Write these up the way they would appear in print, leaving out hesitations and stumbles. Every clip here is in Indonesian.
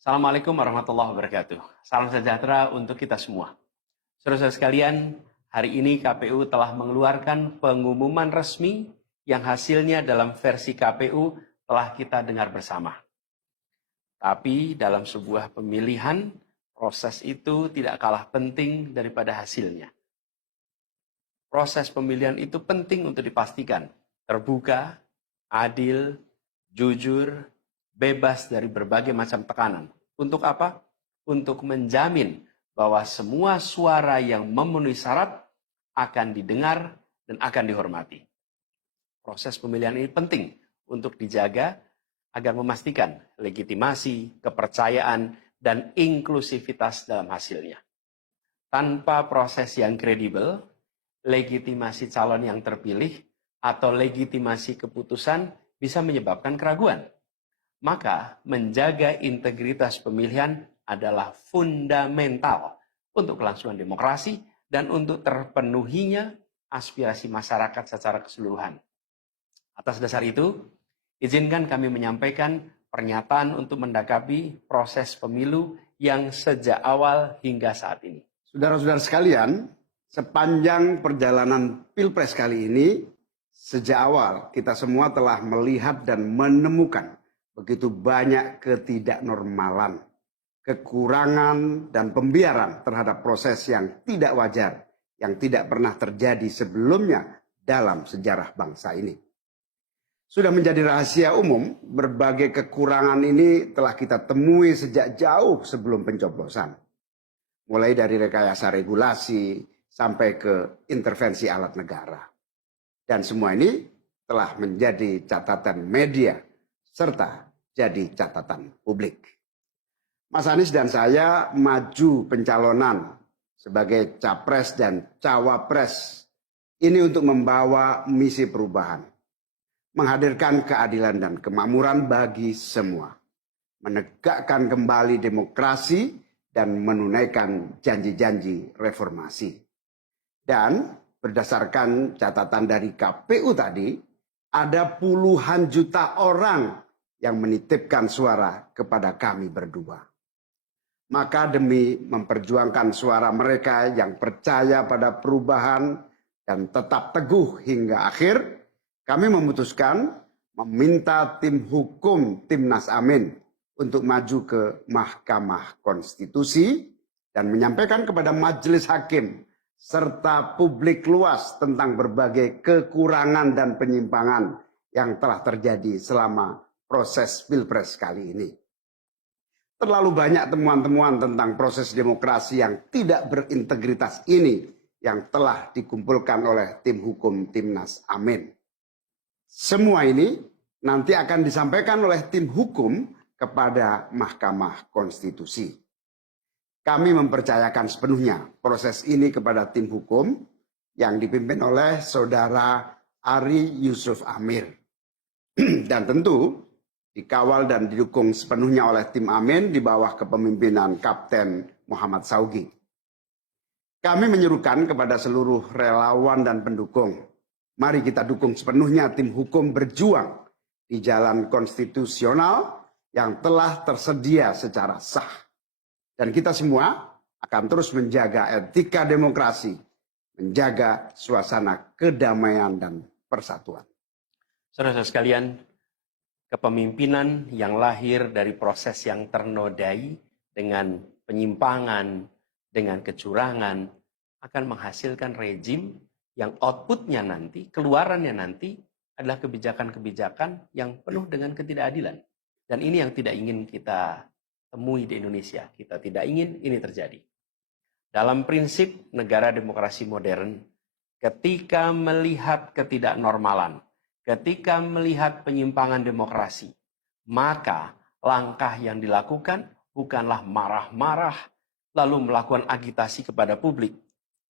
Assalamualaikum warahmatullahi wabarakatuh. Salam sejahtera untuk kita semua. Saudara-saudara sekalian, hari ini KPU telah mengeluarkan pengumuman resmi yang hasilnya dalam versi KPU telah kita dengar bersama. Tapi dalam sebuah pemilihan, proses itu tidak kalah penting daripada hasilnya. Proses pemilihan itu penting untuk dipastikan terbuka, adil, jujur, bebas dari berbagai macam tekanan. Untuk apa? Untuk menjamin bahwa semua suara yang memenuhi syarat akan didengar dan akan dihormati. Proses pemilihan ini penting untuk dijaga agar memastikan legitimasi, kepercayaan, dan inklusivitas dalam hasilnya. Tanpa proses yang kredibel, legitimasi calon yang terpilih atau legitimasi keputusan bisa menyebabkan keraguan. Maka menjaga integritas pemilihan adalah fundamental untuk kelangsungan demokrasi dan untuk terpenuhinya aspirasi masyarakat secara keseluruhan. Atas dasar itu, izinkan kami menyampaikan pernyataan untuk mendakapi proses pemilu yang sejak awal hingga saat ini. Saudara-saudara sekalian, sepanjang perjalanan Pilpres kali ini, sejak awal kita semua telah melihat dan menemukan begitu banyak ketidaknormalan, kekurangan, dan pembiaran terhadap proses yang tidak wajar, yang tidak pernah terjadi sebelumnya dalam sejarah bangsa ini. Sudah menjadi rahasia umum, berbagai kekurangan ini telah kita temui sejak jauh sebelum pencoblosan. Mulai dari rekayasa regulasi sampai ke intervensi alat negara. Dan semua ini telah menjadi catatan media serta jadi catatan publik. Mas Anies dan saya maju pencalonan sebagai capres dan cawapres ini untuk membawa misi perubahan, menghadirkan keadilan dan kemakmuran bagi semua, menegakkan kembali demokrasi dan menunaikan janji-janji reformasi. Dan berdasarkan catatan dari KPU tadi, ada puluhan juta orang yang menitipkan suara kepada kami berdua. Maka demi memperjuangkan suara mereka yang percaya pada perubahan dan tetap teguh hingga akhir, kami memutuskan meminta tim hukum Timnas Amin untuk maju ke Mahkamah Konstitusi dan menyampaikan kepada majelis hakim serta publik luas tentang berbagai kekurangan dan penyimpangan yang telah terjadi selama proses Pilpres kali ini. Terlalu banyak temuan-temuan tentang proses demokrasi yang tidak berintegritas ini yang telah dikumpulkan oleh tim hukum Timnas Amin. Semua ini nanti akan disampaikan oleh tim hukum kepada Mahkamah Konstitusi. Kami mempercayakan sepenuhnya proses ini kepada tim hukum yang dipimpin oleh Saudara Ari Yusuf Amir. Dan tentu dikawal dan didukung sepenuhnya oleh tim Amin di bawah kepemimpinan Kapten Muhammad Saugi. Kami menyerukan kepada seluruh relawan dan pendukung, mari kita dukung sepenuhnya tim hukum berjuang di jalan konstitusional yang telah tersedia secara sah. Dan kita semua akan terus menjaga etika demokrasi, menjaga suasana kedamaian dan persatuan. Saudara-saudara sekalian, kepemimpinan yang lahir dari proses yang ternodai dengan penyimpangan, dengan kecurangan, akan menghasilkan rejim yang outputnya nanti, keluarannya nanti adalah kebijakan-kebijakan yang penuh dengan ketidakadilan. Dan ini yang tidak ingin kita temui di Indonesia. Kita tidak ingin ini terjadi. Dalam prinsip negara demokrasi modern, ketika melihat ketidaknormalan, ketika melihat penyimpangan demokrasi, maka langkah yang dilakukan bukanlah marah-marah lalu melakukan agitasi kepada publik.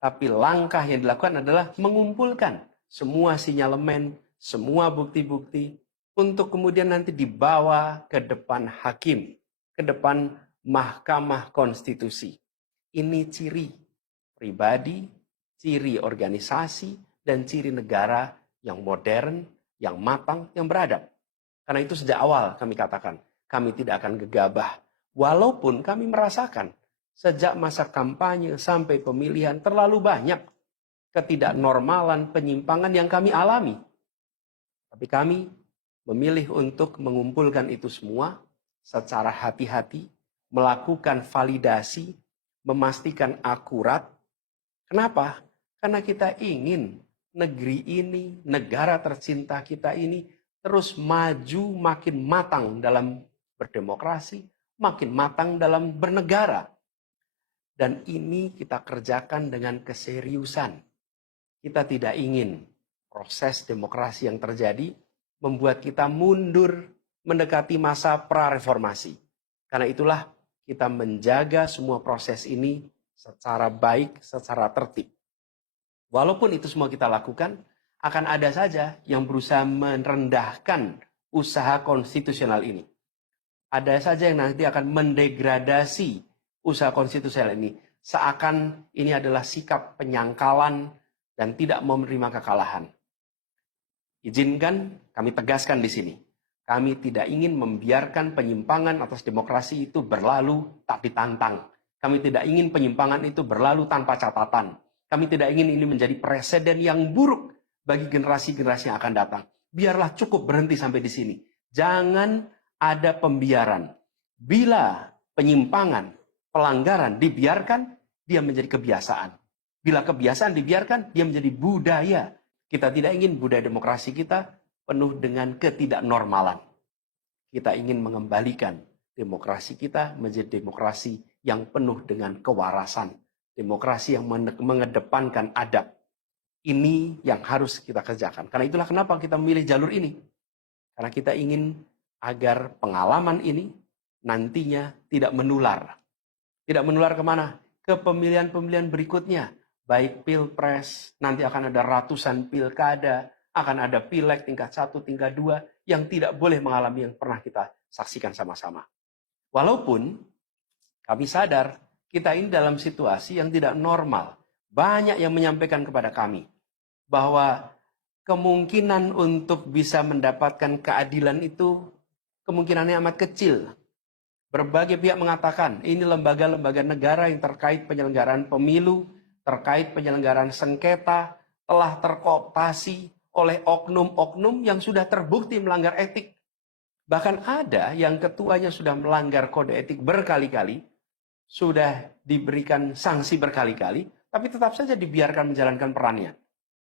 Tapi langkah yang dilakukan adalah mengumpulkan semua sinyalemen, semua bukti-bukti untuk kemudian nanti dibawa ke depan hakim, ke depan Mahkamah Konstitusi. Ini ciri pribadi, ciri organisasi, dan ciri negara yang modern, yang matang, yang beradab. Karena itu sejak awal kami katakan, kami tidak akan gegabah Walaupun kami merasakan sejak masa kampanye sampai pemilihan terlalu banyak ketidaknormalan, penyimpangan yang kami alami. Tapi kami memilih untuk mengumpulkan itu semua secara hati-hati, melakukan validasi, memastikan akurat. Kenapa? Karena kita ingin negeri ini, negara tercinta kita ini terus maju makin matang dalam berdemokrasi, makin matang dalam bernegara. Dan ini kita kerjakan dengan keseriusan. Kita tidak ingin proses demokrasi yang terjadi membuat kita mundur mendekati masa prareformasi. Karena itulah kita menjaga semua proses ini secara baik, secara tertib. Walaupun itu semua kita lakukan, akan ada saja yang berusaha merendahkan usaha konstitusional ini. Ada saja yang nanti akan mendegradasi usaha konstitusional ini. Seakan ini adalah sikap penyangkalan dan tidak mau menerima kekalahan. Izinkan kami tegaskan di sini. Kami tidak ingin membiarkan penyimpangan atas demokrasi itu berlalu tak ditantang. Kami tidak ingin penyimpangan itu berlalu tanpa catatan. Kami tidak ingin ini menjadi presiden yang buruk bagi generasi-generasi yang akan datang. Biarlah cukup berhenti sampai di sini. Jangan ada pembiaran. Bila penyimpangan, pelanggaran dibiarkan, dia menjadi kebiasaan. Bila kebiasaan dibiarkan, dia menjadi budaya. Kita tidak ingin budaya demokrasi kita penuh dengan ketidaknormalan. Kita ingin mengembalikan demokrasi kita menjadi demokrasi yang penuh dengan kewarasan. Demokrasi yang mengedepankan adab. Ini yang harus kita kerjakan. Karena itulah kenapa kita memilih jalur ini. Karena kita ingin agar pengalaman ini nantinya tidak menular. Tidak menular kemana? Ke pemilihan-pemilihan berikutnya. Baik pilpres, nanti akan ada ratusan pilkada, akan ada pileg tingkat 1, tingkat 2, yang tidak boleh mengalami yang pernah kita saksikan sama-sama. Walaupun kami sadar, kita ini dalam situasi yang tidak normal. Banyak yang menyampaikan kepada kami, bahwa kemungkinan untuk bisa mendapatkan keadilan itu, kemungkinannya amat kecil. Berbagai pihak mengatakan, ini lembaga-lembaga negara yang terkait penyelenggaraan pemilu, terkait penyelenggaraan sengketa, telah terkooptasi oleh oknum-oknum yang sudah terbukti melanggar etik. Bahkan ada yang ketuanya sudah melanggar kode etik berkali-kali, sudah diberikan sanksi berkali-kali, tapi tetap saja dibiarkan menjalankan perannya.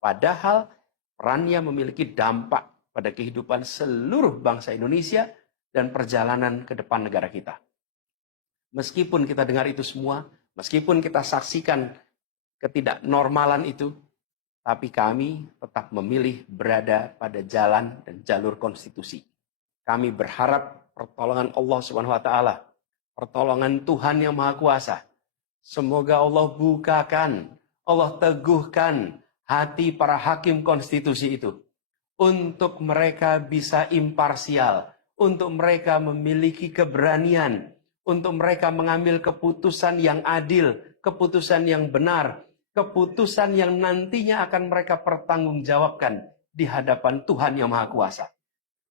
Padahal perannya memiliki dampak pada kehidupan seluruh bangsa Indonesia dan perjalanan ke depan negara kita. Meskipun kita dengar itu semua, meskipun kita saksikan ketidaknormalan itu, tapi kami tetap memilih berada pada jalan dan jalur konstitusi. Kami berharap pertolongan Allah Subhanahu wa taala, pertolongan Tuhan yang Maha Kuasa. Semoga Allah bukakan, Allah teguhkan hati para hakim konstitusi itu untuk mereka bisa imparsial, untuk mereka memiliki keberanian, untuk mereka mengambil keputusan yang adil, keputusan yang benar, keputusan yang nantinya akan mereka pertanggungjawabkan di hadapan Tuhan yang Maha Kuasa.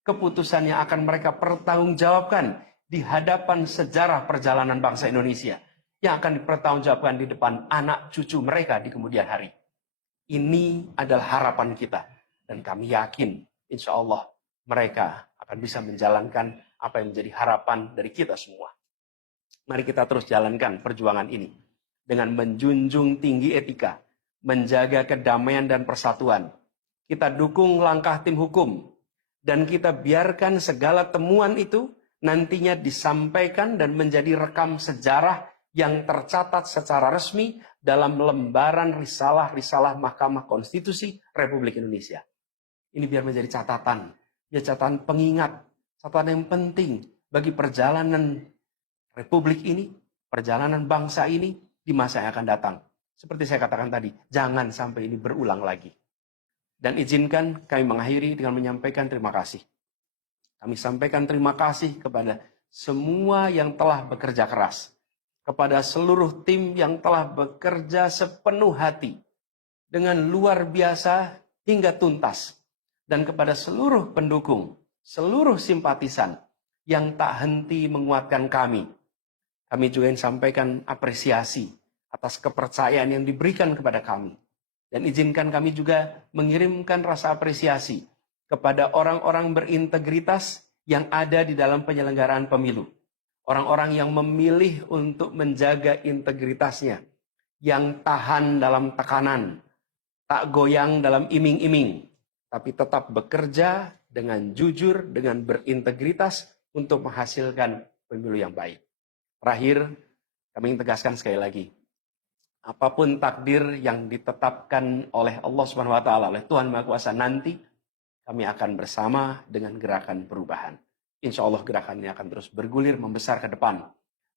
Keputusan yang akan mereka pertanggungjawabkan di hadapan sejarah perjalanan bangsa Indonesia, yang akan dipertanggungjawabkan di depan anak cucu mereka di kemudian hari. Ini adalah harapan kita, dan kami yakin insya Allah mereka akan bisa menjalankan apa yang menjadi harapan dari kita semua. Mari kita terus jalankan perjuangan ini dengan menjunjung tinggi etika, menjaga kedamaian dan persatuan. Kita dukung langkah tim hukum, dan kita biarkan segala temuan itu nantinya disampaikan dan menjadi rekam sejarah yang tercatat secara resmi dalam lembaran risalah-risalah Mahkamah Konstitusi Republik Indonesia. Ini biar menjadi catatan, ya catatan pengingat, catatan yang penting bagi perjalanan Republik ini, perjalanan bangsa ini di masa yang akan datang. Seperti saya katakan tadi, jangan sampai ini berulang lagi. Dan izinkan kami mengakhiri dengan menyampaikan terima kasih. Kami sampaikan terima kasih kepada semua yang telah bekerja keras, kepada seluruh tim yang telah bekerja sepenuh hati, dengan luar biasa hingga tuntas, dan kepada seluruh pendukung, seluruh simpatisan yang tak henti menguatkan kami, Kami juga ingin sampaikan apresiasi atas kepercayaan yang diberikan kepada kami. Dan izinkan kami juga mengirimkan rasa apresiasi kepada orang-orang berintegritas yang ada di dalam penyelenggaraan pemilu. Orang-orang yang memilih untuk menjaga integritasnya, yang tahan dalam tekanan, tak goyang dalam iming-iming, tapi tetap bekerja dengan jujur, dengan berintegritas untuk menghasilkan pemilu yang baik. Terakhir, kami ingin tegaskan sekali lagi, apapun takdir yang ditetapkan oleh Allah Subhanahu wa taala, oleh Tuhan Maha Kuasa nanti, kami akan bersama dengan gerakan perubahan. Insya Allah gerakan ini akan terus bergulir, membesar ke depan,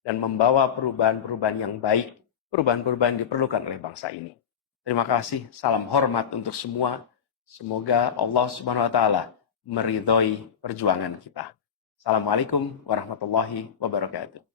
dan membawa perubahan-perubahan yang baik, perubahan-perubahan yang diperlukan oleh bangsa ini. Terima kasih, salam hormat untuk semua. Semoga Allah Subhanahu wa taala meridhoi perjuangan kita. Assalamualaikum warahmatullahi wabarakatuh.